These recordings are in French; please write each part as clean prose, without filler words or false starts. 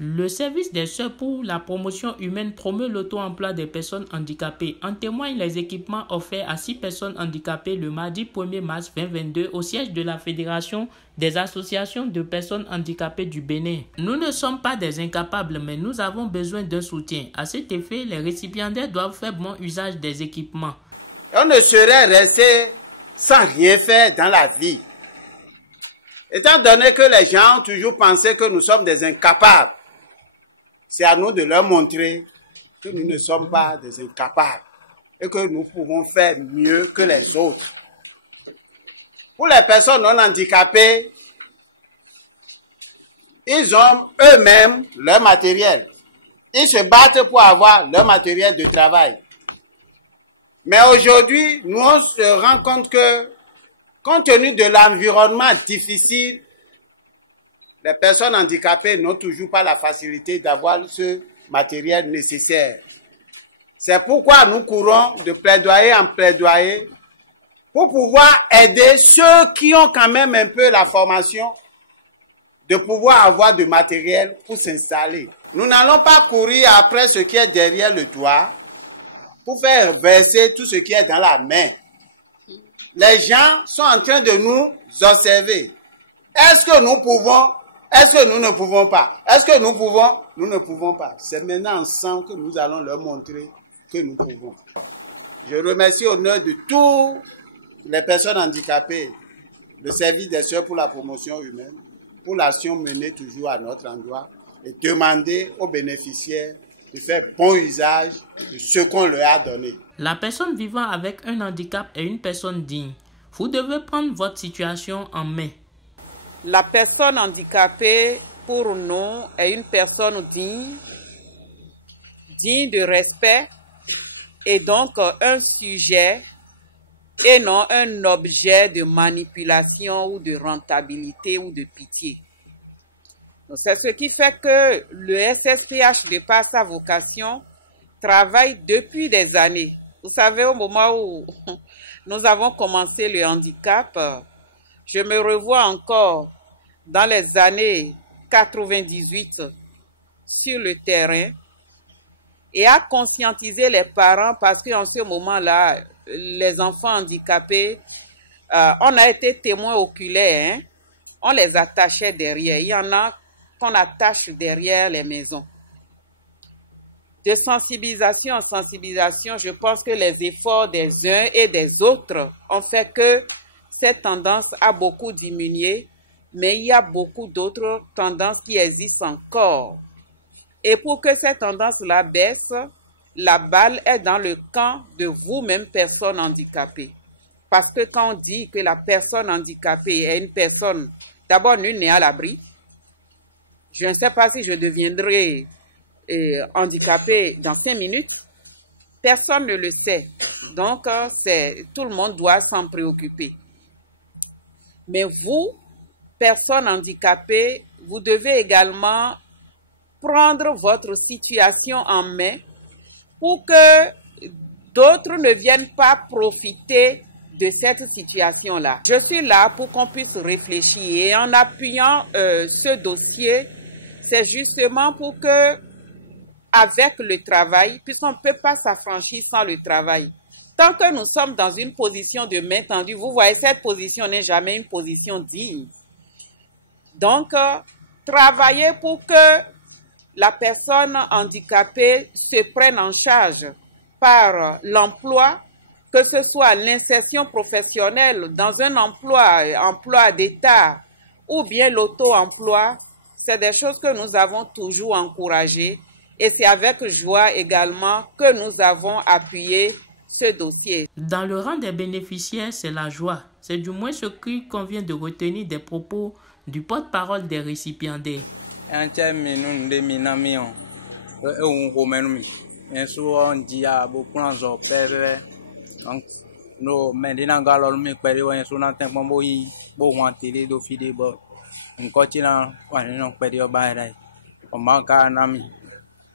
Le service des Sœurs pour la promotion humaine promeut l'auto-emploi des personnes handicapées. En témoignent les équipements offerts à 6 personnes handicapées le mardi 1er mars 2022 au siège de la Fédération des associations de personnes handicapées du Bénin. Nous ne sommes pas des incapables, mais nous avons besoin d'un soutien. À cet effet, les récipiendaires doivent faire bon usage des équipements. On ne saurait rester sans rien faire dans la vie. Étant donné que les gens ont toujours pensé que nous sommes des incapables, c'est à nous de leur montrer que nous ne sommes pas des incapables et que nous pouvons faire mieux que les autres. Pour les personnes non handicapées, ils ont eux-mêmes leur matériel. Ils se battent pour avoir leur matériel de travail. Mais aujourd'hui, nous on se rend compte que, compte tenu de l'environnement difficile, les personnes handicapées n'ont toujours pas la facilité d'avoir ce matériel nécessaire. C'est pourquoi nous courons de plaidoyer en plaidoyer pour pouvoir aider ceux qui ont quand même un peu la formation de pouvoir avoir du matériel pour s'installer. Nous n'allons pas courir après ce qui est derrière le toit pour faire verser tout ce qui est dans la main. Les gens sont en train de nous observer. Est-ce que nous pouvons? Est-ce que nous ne pouvons pas? Est-ce que nous pouvons? Nous ne pouvons pas. C'est maintenant ensemble que nous allons leur montrer que nous pouvons. Je remercie au nom de toutes les personnes handicapées, le service des Sœurs pour la promotion humaine, pour l'action menée toujours à notre endroit et demander aux bénéficiaires de faire bon usage de ce qu'on leur a donné. La personne vivant avec un handicap est une personne digne. Vous devez prendre votre situation en main. La personne handicapée, pour nous, est une personne digne de respect et donc un sujet et non un objet de manipulation ou de rentabilité ou de pitié. C'est ce qui fait que le SSPH, de par sa vocation, travaille depuis des années. Vous savez, au moment où nous avons commencé le handicap, je me revois encore dans les années 98 sur le terrain et à conscientiser les parents parce qu'en ce moment-là, les enfants handicapés, on a été témoins oculaires, hein? On les attachait derrière. Il y en a qu'on attache derrière les maisons. De sensibilisation en sensibilisation, je pense que les efforts des uns et des autres ont fait que cette tendance a beaucoup diminué, mais il y a beaucoup d'autres tendances qui existent encore. Et pour que cette tendance-là baisse, la balle est dans le camp de vous-même, personnes handicapées. Parce que quand on dit que la personne handicapée est une personne, d'abord, nul n'est à l'abri. Je ne sais pas si je deviendrai handicapé dans 5 minutes. Personne ne le sait. Donc, tout le monde doit s'en préoccuper. Mais vous, personnes handicapées, vous devez également prendre votre situation en main pour que d'autres ne viennent pas profiter de cette situation-là. Je suis là pour qu'on puisse réfléchir et en appuyant ce dossier, c'est justement pour que, avec le travail, puisqu'on ne peut pas s'affranchir sans le travail. Tant que nous sommes dans une position de main tendue, vous voyez, cette position n'est jamais une position digne. Donc, travailler pour que la personne handicapée se prenne en charge par l'emploi, que ce soit l'insertion professionnelle dans un emploi d'État ou bien l'auto-emploi, c'est des choses que nous avons toujours encouragées et c'est avec joie également que nous avons appuyé ce dossier. Dans le rang des bénéficiaires, c'est la joie. C'est du moins ce qu'il convient de retenir des propos du porte-parole des récipiendaires.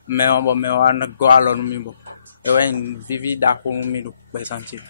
Mais on va me voir go à l'homme, vivi d'accord, nous me le présenter.